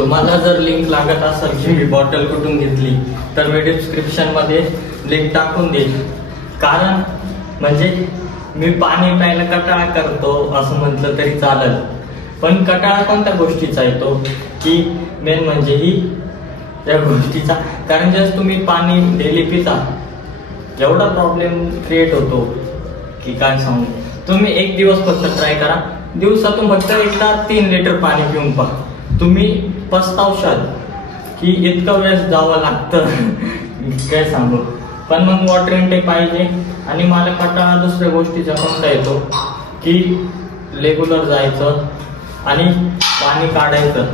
तुम्हाला जर लिंक लागत असेल की मी बॉटल कुठून घेतली तर मी डिस्क्रिप्शनमध्ये लिंक टाकून देईन. कारण म्हणजे मी पाणी प्यायला कंटाळा करतो असं म्हटलं तरी चालेल, पण कंटाळा कोणत्या गोष्टीचा येतो की मेन म्हणजे ही या गोष्टीचा. कारण जर तुम्ही पाणी डेली पिता एवढा प्रॉब्लेम क्रिएट होतो की काय सांगू. तुम्ही एक दिवस फक्त ट्राय करा, दिवसातून फक्त एकदा 3 लिटर पाणी पिऊन पहा, तुम्ही पस्तावशाल की इतकं वेळेस जावं लागतं काय सांगू. पण मग वॉटर इनटेक पाहिजे. आणि मला कंटाळा दुसऱ्या गोष्टीचा कोणता येतो की रेग्युलर जायचं आणि पाणी काढायचं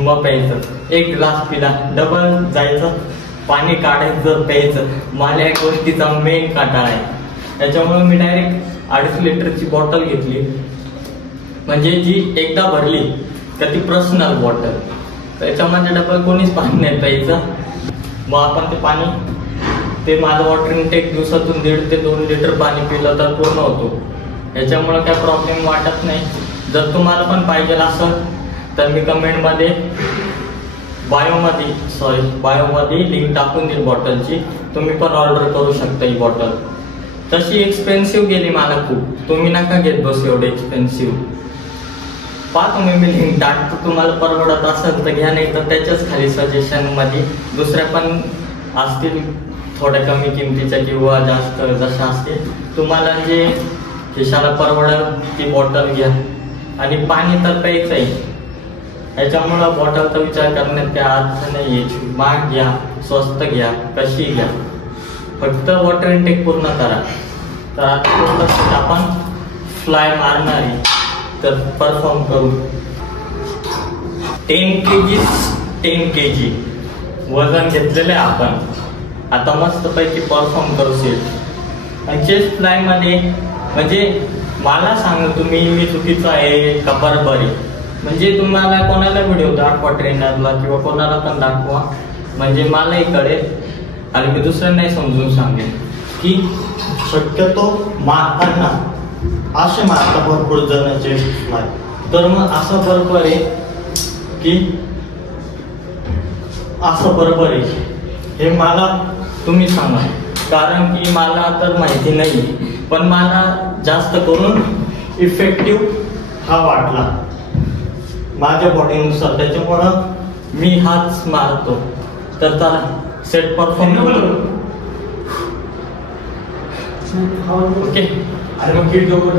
मग प्यायचं. 1 ग्लास पिला डबल जायचं पाणी काढायचं प्यायचं. मला या गोष्टीचा मेन कंटाळा आहे. त्याच्यामुळे मी डायरेक्ट 2.5 लिटरची बॉटल घेतली, म्हणजे जी एकदा भरली का ती पर्सनल बॉटल, त्याच्यामध्ये डबल कोणीच पाणी नाही प्यायचं. मग आपण ते पाणी ते माझं वॉटर इनटेक दिवसातून 1.5 ते 2 लिटर पाणी पिलं तर पूर्ण होतो. याच्यामुळे काय प्रॉब्लेम वाटत नाही. जर तुम्हाला पण पाहिजे असेल तर मी कमेंटमध्ये बायोमध्ये लिंक टाकून देईल बॉटलची, तुम्ही पण ऑर्डर करू शकता. ही बॉटल तशी एक्सपेन्सिव्ह गेली मला खूप, तुम्ही नका घेत बस एवढे एक्सपेन्सिव्ह. पहा तुम्ही मी लिंक टाकतो, तुम्हाला परवडत असेल तर घ्या, नाही तर त्याच्याच खाली सजेशनमध्ये दुसऱ्या पण असतील थोड्या कमी किमतीच्या किंवा जास्त जशा असतील. तुम्हाला जे खिशाला परवडेल ती बॉटल घ्या. आणि पाणी तर प्यायचं आहे, याच्यामुळं बॉटलचा विचार करण्यात काय अर्थ नाही आहे. महाग घ्या, स्वस्त घ्या, कशी घ्या, फक्त वॉटर इनटेक पूर्ण करा. तर आता आपण फ्लाय मारणार आहे, तर परफॉर्म करू. 10 kg वजन घेतलेलं आहे आपण. आता मस्तपैकी परफॉर्म करू सेट. आणि चेस्ट फ्लाय मध्ये म्हणजे मला सांगा तुम्ही मी चुकीचं आहे का बरोबर आहे. म्हणजे तुम्हाला कोणाला व्हिडिओ दाखवा, ट्रेनरला किंवा कोणाला पण दाखवा, म्हणजे मलाही कळेल आणि मी दुसऱ्यांनाही समजून सांगेन की शक्यतो मारताना असे मारता भरपूर जण चेस्ट फ्लाय. तर मग असं बरोबर आहे की असं बरोबर आहे हे मला तुम्ही सांगा. कारण की मला तर माहिती नाही, पण मला जास्त करून इफेक्टिव्ह हा वाटला माझ्या बॉडीनुसार, त्याच्यामुळं मी हाच मारतो. तर चला सेट परफॉर्म करू. ओके. अरे मग किट गवर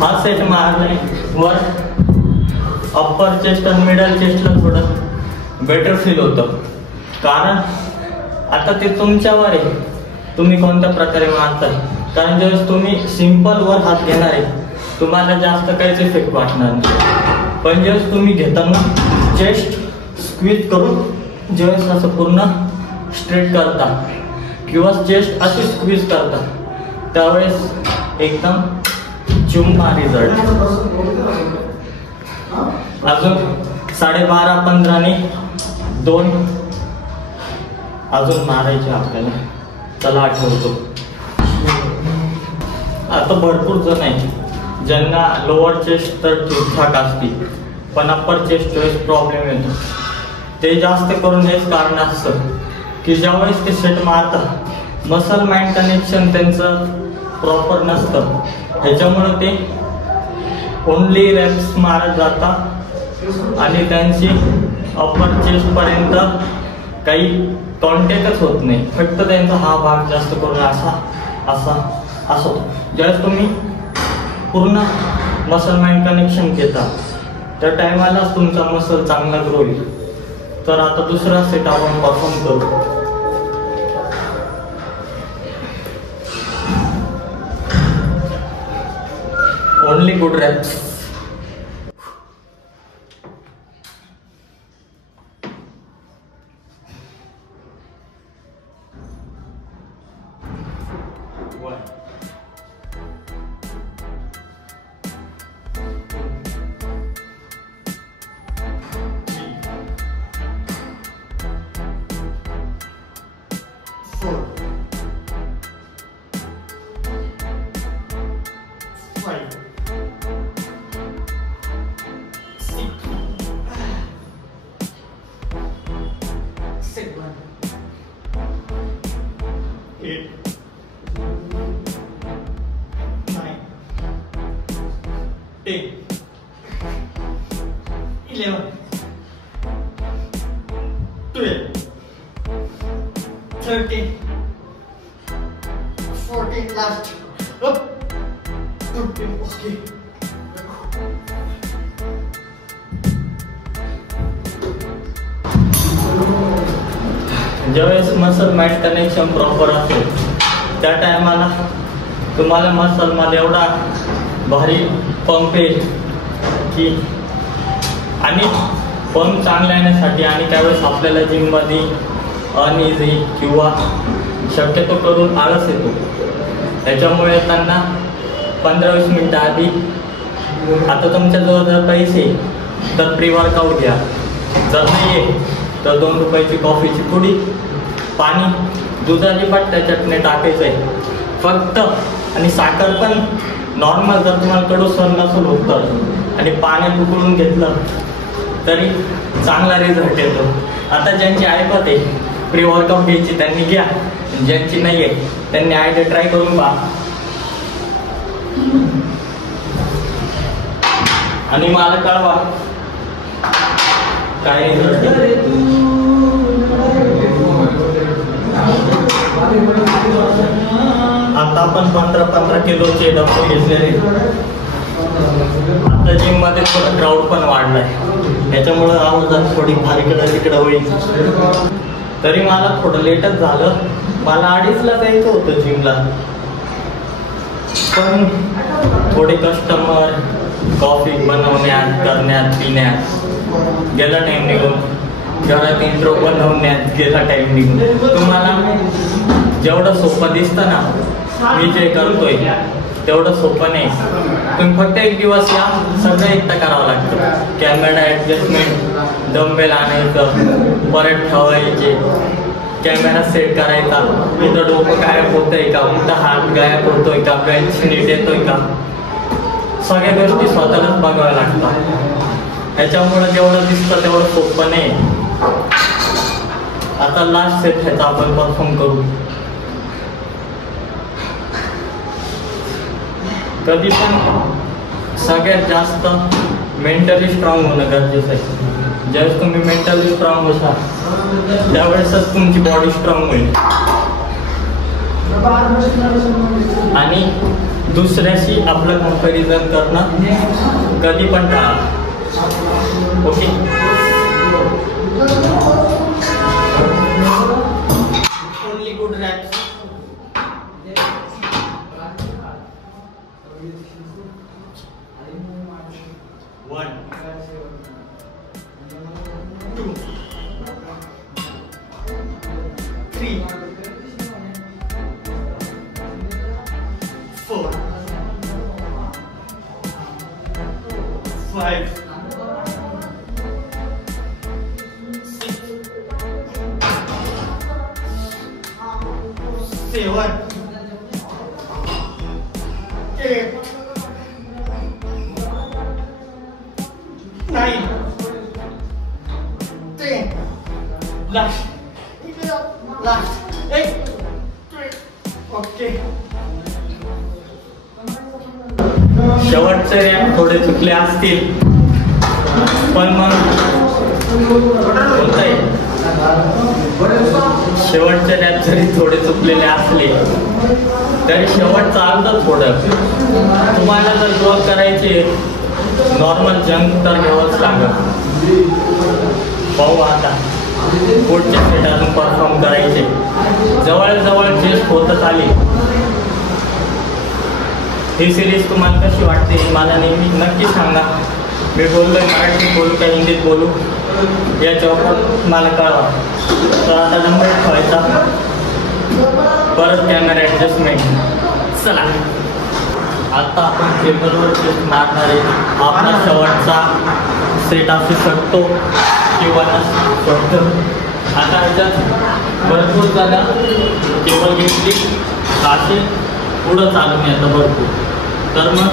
हा सेट मारलाय वर अप्पर चेस्ट आणि मिडल चेस्टला थोडं बेटर फील होतं. कारण आता ते तुमच्यावर आहे, तुम्ही कोणत्या प्रकारे मारताय. कारण ज्यावेळेस तुम्ही सिंपल वर हात घेणार आहे तुम्हाला जास्त काहीच इफेक्ट वाटणार नाही. पण ज्यावेळेस तुम्ही घेताना चेस्ट स्क्वीज करून ज्यावेळेस असं पूर्ण स्ट्रेट करता किंवा चेस्ट अशी स्क्वीज करता त्यावेळेस एकदम चुम्मा रिझल्ट. अजून 12.5-15 ने 2 अजून मारायचे आपल्याला. चला आठवतो. आता भरपूर जण आहे ज्यांना लोअर चेस्ट तर ठीकठाक असते, पण अप्पर चेस्ट वेळेस प्रॉब्लेम येतो. ते जास्त करून हेच कारण असतं की ज्यावेळेस ते सेट मारतात मसल माइंड कनेक्शन त्यांचं प्रॉपर नसतं. ह्याच्यामुळे ते ओनली रॅप्स मारत जातात आणि त्यांची अप्पर चेस्ट पर्यंत काही कॉन्टॅक्टच होत नाही, फक्त त्यांचा हा भाग जास्त करून असा असा असो. ज्यावेळेस तुम्ही पूर्ण मसल माइंड कनेक्शन घेता त्या टायमालाच तुमचा मसल चांगला ग्रो होईल. तर आता दुसरा सेट आपण परफॉर्म करू. Only good wraps. Last. Up. Okay. ज्यावेळेस मसल माइंड कनेक्शन प्रॉपर असेल त्या टायमाला तुम्हाला मसल मध्ये एवढा भारी पंप येईल की, आणि पंप चांगला येण्यासाठी आणि त्यावेळेस आपल्याला जिम मध्ये अनइझी किंवा शक्यतो करून आळस येतो. त्याच्यामुळे त्यांना 15-20 मिनिटं आधी, आता तुमच्याजवळ जर पैसे तर प्री वर्कआउट घ्या, जर नाही आहे तर 2 रुपयाची कॉफीची पुडी, पाणी, दुधाची बट्ट्या चटणी टाकायचं आहे फक्त. आणि साखर पण नॉर्मल, जर तुम्हाला कडूसर नसून होतं आणि पाण्यात उकळून घेतलं तरी चांगला रिझल्ट येतो. आता ज्यांची ऐपत आहे प्री वर्कआउट घ्यायची त्यांनी घ्या, ज्यांची नाही आहे त्यांनी आयडिया ट्राय करून पहा आणि मला कळवा काय रिझल्ट. आता आपण 15 किलोचे डब्बे घेतलेले. आता जिम मध्ये थोडा क्राऊड पण वाढलाय, त्याच्यामुळे आवाज थोडी फारीकडे तिकडे होईल. तरी मला थोडं लेटच झालं. मला 2:30ला जायचं होतं जिमला, पण थोडे कस्टमर कॉफी बनवण्यात करण्यात पिण्यात गेला टाइम निघून, घरात इंट्रो बनवण्यात गेला टाइम निघून. तुम्हाला जेवढं सोपं दिसतं ना मी जे करतोय तेवढं सोपं नाही. तुम्ही फक्त एक दिवस या, सगळं एकटं करावं लागतं. कॅमेरा ॲडजस्टमेंट, डंबेल आणायचं, परत ठेवायचे, कॅमेरा सेट करायचा, इथं डोकं गायब होतंय का, उलटा हात गायब होतोय का, बेंच नीट येतोय का, सगळ्या गोष्टी स्वतःलाच बघाव्या लागतात. त्याच्यामुळे जेवढं दिसतं तेवढं सोपं नाही. आता लास्ट सेट ह्याचा आपण परफॉर्म करू. कधी पण सगळ्यात जास्त मेंटली स्ट्रॉंग होणं गरजेचं आहे. ज्यावेळेस तुम्ही मेंटली स्ट्रॉंग होता त्यावेळेसच तुमची बॉडी स्ट्रॉंग होईल. आणि दुसऱ्याशी आपलं कंपॅरिझन करणं कधी पण टाळा. Okay. Only good wraps. One, 2, 3, 4, 5, 6, 7, 8, 9, 10. Last. Last. 8. Okay. शेवटचे रॅम्प थोडे चुकले असतील, पण मग होतंय. शेवटचे रॅप जरी थोडे चुकलेले असले तरी शेवटचं अर्ध थोडं. तुम्हाला जर ग्रो करायचे नॉर्मल जंक तर घ्यावंच लागेल. पाहू आता पुढच्या सेटातून परफॉर्म करायचे. जवळजवळ चेस्ट होतच आली. ही सिरीज तुम्हाला कशी वाटते मला नेहमी नक्की सांगा. मी बोललोय मराठीत बोलू का हिंदीत बोलू याच्यावर मला कळवा. तर आता नंबर ठेवायचा. परत कॅमेरा ॲडजस्टमेंट. चला आता आपण टेबलवर चेस्ट मारणार आहे. आपला शेवटचा सेट असू शकतो किंवा नसू शकतो. आता ह्याच्यात भरपूर जागा टेबल घेतली असे पुढं चालून येतं भरपूर. तर मग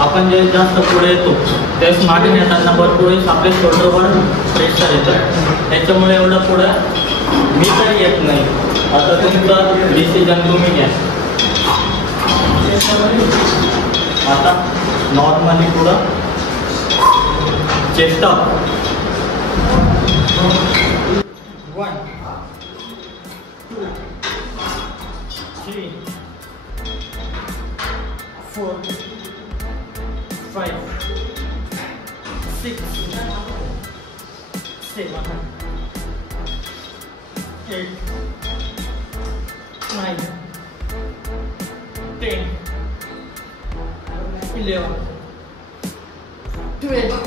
आपण जे जास्त पुढे येतो त्यावेळेस मागे येताना भरपूर वेळेस आपल्या शोल्डरवर प्रेशर येतं. त्याच्यामुळे एवढं पुढं मी तरी येत नाही. आता तुमचं डिसिजन तुम्ही घ्या. आता नॉर्मली पुढं चेस्ट अप. 1 2 3 4 5 6 7 8 9 10 11 12 13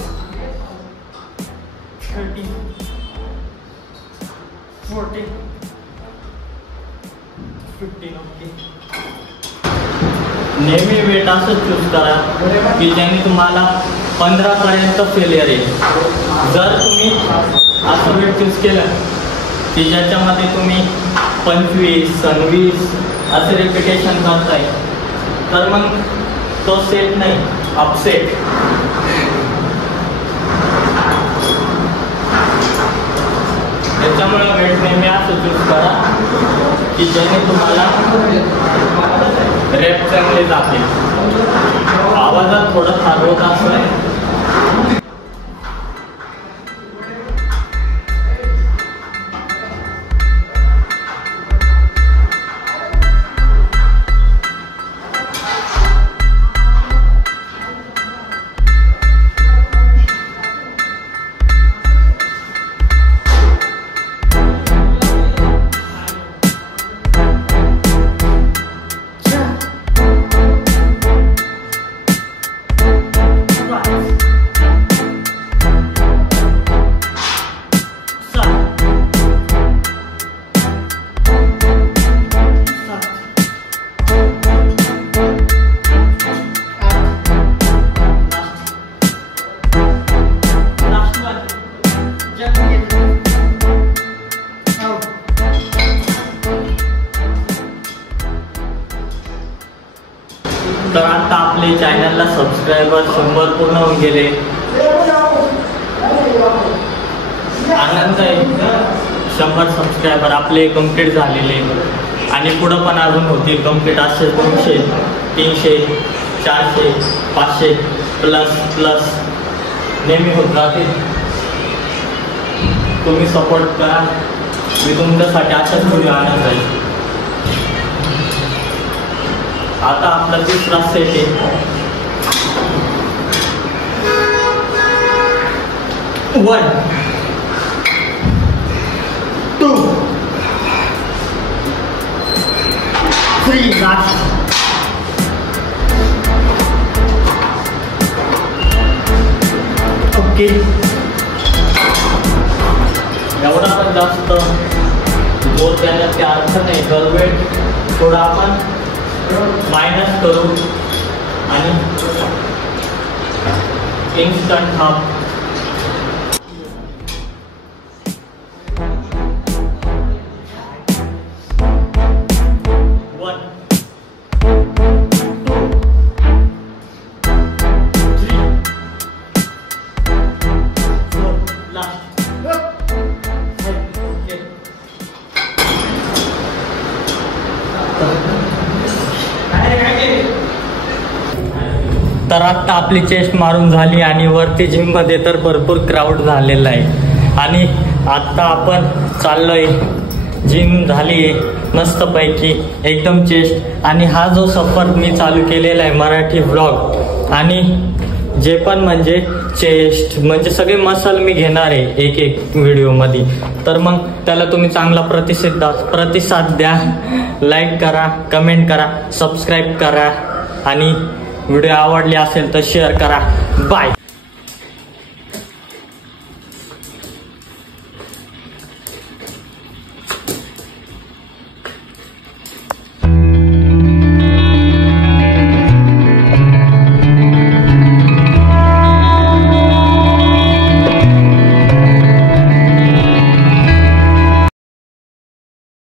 14 15. ओके. नेहमी वेट असं चूज करा की ज्याने तुम्हाला 15 पर्यंत फेलियर येईल. जर तुम्ही असं वेट चूज केलं की ज्याच्यामध्ये तुम्ही 25 26 असे रिपिटेशन करताय तर मग तो सेट नाही अपसेट. त्याच्यामुळे वेट नेहमी असं चूज करा की ज्याने तुम्हाला रॅप चांगले जाते. आवाजात थोडं फार होत असं. तर आता आपले चॅनलला सबस्क्रायबर 100 पूर्ण होऊन गेले. आनंद आहे. 100 सबस्क्रायबर आपले कम्प्लीट झालेले आणि पुढं पण अजून होतील कम्प्लीट. असे 200 300 400 500 प्लस नेहमी होत राहतील. तुम्ही सपोर्ट करा. मी तुमच्यासाठी अशाच व्हिडिओ आणत आहे. आता आपला दुसरा सेट आहे. 1 2 3 लास्ट. ओके. एवढा पण जास्त जोर देण्यात काही अर्थ नाही. गलवेट थोडा आपण मायनस करू आणि इन्स्टंट हाफ. तर आता आपली चेस्ट मारून झाली आणि वरती जिम मध्ये तर भरपूर क्राऊड झालेला आहे. आणि आता आपण चाललोय, जिम झाली मस्तपैकी एकदम चेस्ट. आणि हा जो सफर मी चालू केलेला आहे मराठी व्लॉग, आणि जे पण म्हणजे चेस्ट म्हणजे सगळे मसल मी घेणार आहे एक एक व्हिडिओमध्ये. तर मग त्याला तुम्ही चांगला प्रतिसाद द्या, लाईक करा, कमेंट करा, सबस्क्राईब करा, आणि व्हिडिओ आवडले असेल तर शेअर करा. बाय.